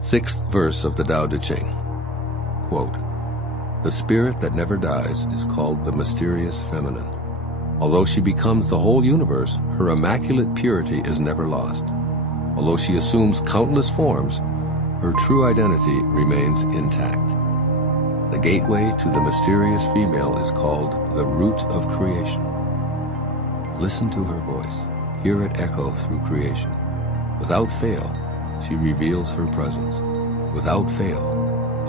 Sixth verse of the Tao Te Ching. Quote, "The spirit that never dies is called the mysterious feminine. Although she becomes the whole universe, her immaculate purity is never lost. Although she assumes countless forms, her true identity remains intact. The gateway to the mysterious female is called the root of creation. Listen to her voice. Hear it echo through creation. Without fail, she reveals her presence. Without fail,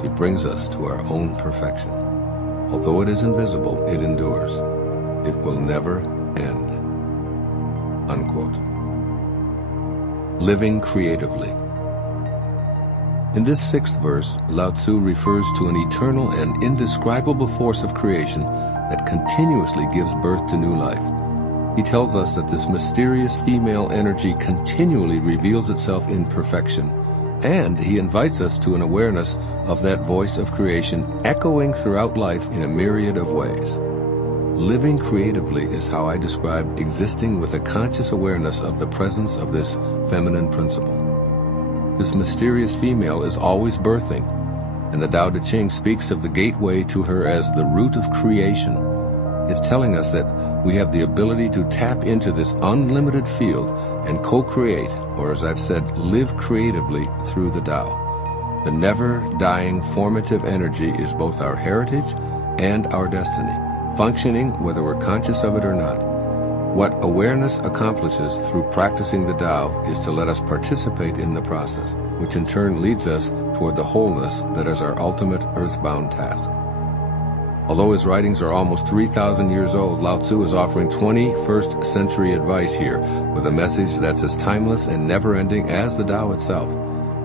she brings us to our own perfection. Although it is invisible, it endures. It will never end." Unquote. Living creatively. In this sixth verse, Lao Tzu refers to an eternal and indescribable force of creation that continuously gives birth to new life. He tells us that this mysterious female energy continually reveals itself in perfection, and he invites us to an awareness of that voice of creation echoing throughout life in a myriad of ways. Living creatively is how I describe existing with a conscious awareness of the presence of this feminine principle. This mysterious female is always birthing, and the Tao Te Ching speaks of the gateway to her as the root of creation. It's telling us that we have the ability to tap into this unlimited field and co-create, or as I've said, live creatively through the Tao. The never-dying formative energy is both our heritage and our destiny, functioning whether we're conscious of it or not. What awareness accomplishes through practicing the Tao is to let us participate in the process, which in turn leads us toward the wholeness that is our ultimate earthbound task. Although his writings are almost 3,000 years old, Lao Tzu is offering 21st century advice here with a message that's as timeless and never-ending as the Tao itself.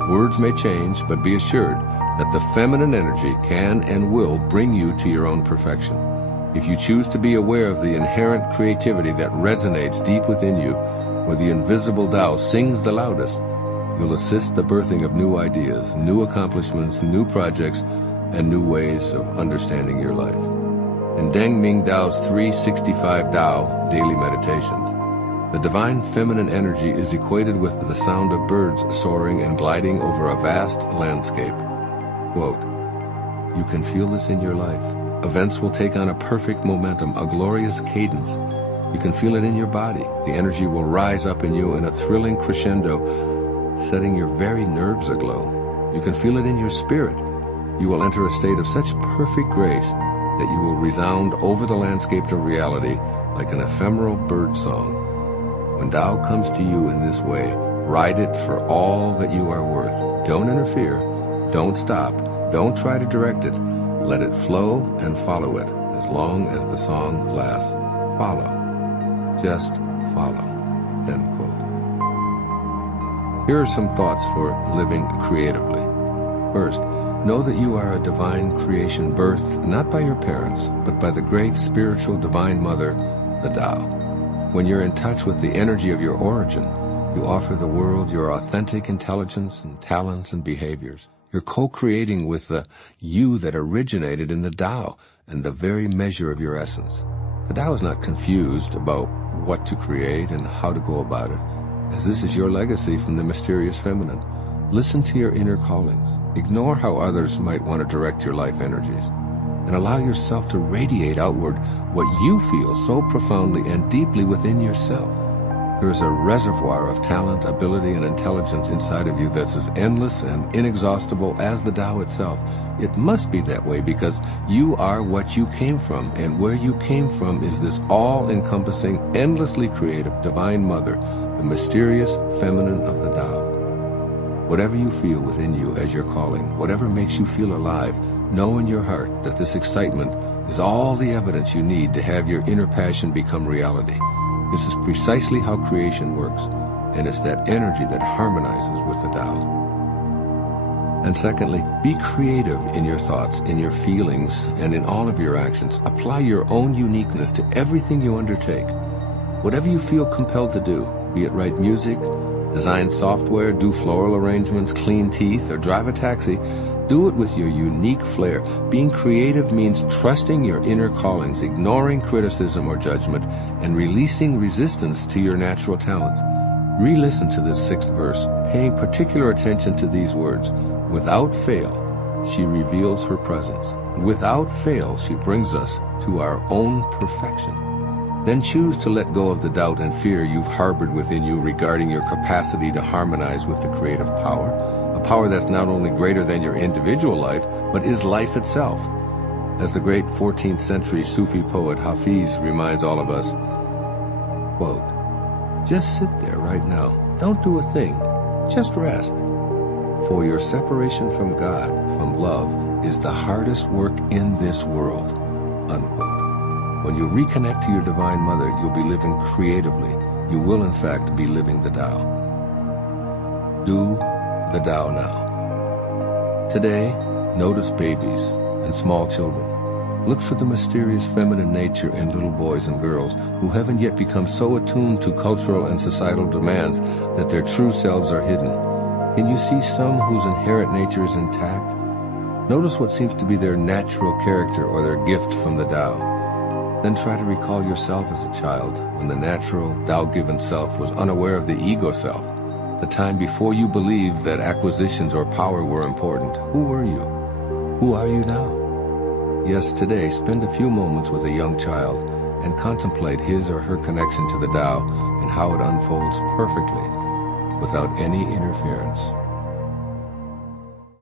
Words may change, but be assured that the feminine energy can and will bring you to your own perfection. If you choose to be aware of the inherent creativity that resonates deep within you, where the invisible Tao sings the loudest, you'll assist the birthing of new ideas, new accomplishments, new projects, and new ways of understanding your life. In Deng Ming Dao's 365 Tao daily meditations, the divine feminine energy is equated with the sound of birds soaring and gliding over a vast landscape. Quote, "You can feel this in your life. Events will take on a perfect momentum, a glorious cadence. You can feel it in your body. The energy will rise up in you in a thrilling crescendo, setting your very nerves aglow. You can feel it in your spirit. You will enter a state of such perfect grace that you will resound over the landscape of reality like an ephemeral bird song. When Tao comes to you in this way, ride it for all that you are worth. Don't interfere. Don't stop. Don't try to direct it. Let it flow and follow it as long as the song lasts. Follow. Just follow." End quote. Here are some thoughts for living creatively. First, know that you are a divine creation birthed not by your parents, but by the great spiritual divine mother, the Tao. When you're in touch with the energy of your origin, you offer the world your authentic intelligence and talents and behaviors. You're co-creating with the you that originated in the Tao and the very measure of your essence. The Tao is not confused about what to create and how to go about it, as this is your legacy from the mysterious feminine. Listen to your inner callings. Ignore how others might want to direct your life energies, and allow yourself to radiate outward what you feel so profoundly and deeply within yourself. There is a reservoir of talent, ability, and intelligence inside of you that's as endless and inexhaustible as the Tao itself. It must be that way because you are what you came from, and where you came from is this all-encompassing, endlessly creative Divine Mother, the mysterious feminine of the Tao. Whatever you feel within you as your calling, whatever makes you feel alive, know in your heart that this excitement is all the evidence you need to have your inner passion become reality. This is precisely how creation works, and it's that energy that harmonizes with the Tao. And secondly, be creative in your thoughts, in your feelings, and in all of your actions. Apply your own uniqueness to everything you undertake. Whatever you feel compelled to do, be it write music, design software, do floral arrangements, clean teeth, or drive a taxi, do it with your unique flair. Being creative means trusting your inner callings, ignoring criticism or judgment, and releasing resistance to your natural talents. Re-listen to this 6th verse paying particular attention to these words. Without fail, she reveals her presence. Without fail, she brings us to our own perfection. Then choose to let go of the doubt and fear you've harbored within you regarding your capacity to harmonize with the creative power, a power that's not only greater than your individual life, but is life itself. As the great 14th century Sufi poet Hafiz reminds all of us, quote, "Just sit there right now. Don't do a thing. Just rest. For your separation from God, from love, is the hardest work in this world." Unquote. When you reconnect to your Divine Mother, you'll be living creatively. You will, in fact, be living the Tao. Do the Tao now. Today, notice babies and small children. Look for the mysterious feminine nature in little boys and girls who haven't yet become so attuned to cultural and societal demands that their true selves are hidden. Can you see some whose inherent nature is intact? Notice what seems to be their natural character or their gift from the Tao. Then try to recall yourself as a child when the natural, Tao-given self was unaware of the ego self, the time before you believed that acquisitions or power were important. Who were you? Who are you now? Yes, today, spend a few moments with a young child and contemplate his or her connection to the Tao and how it unfolds perfectly without any interference.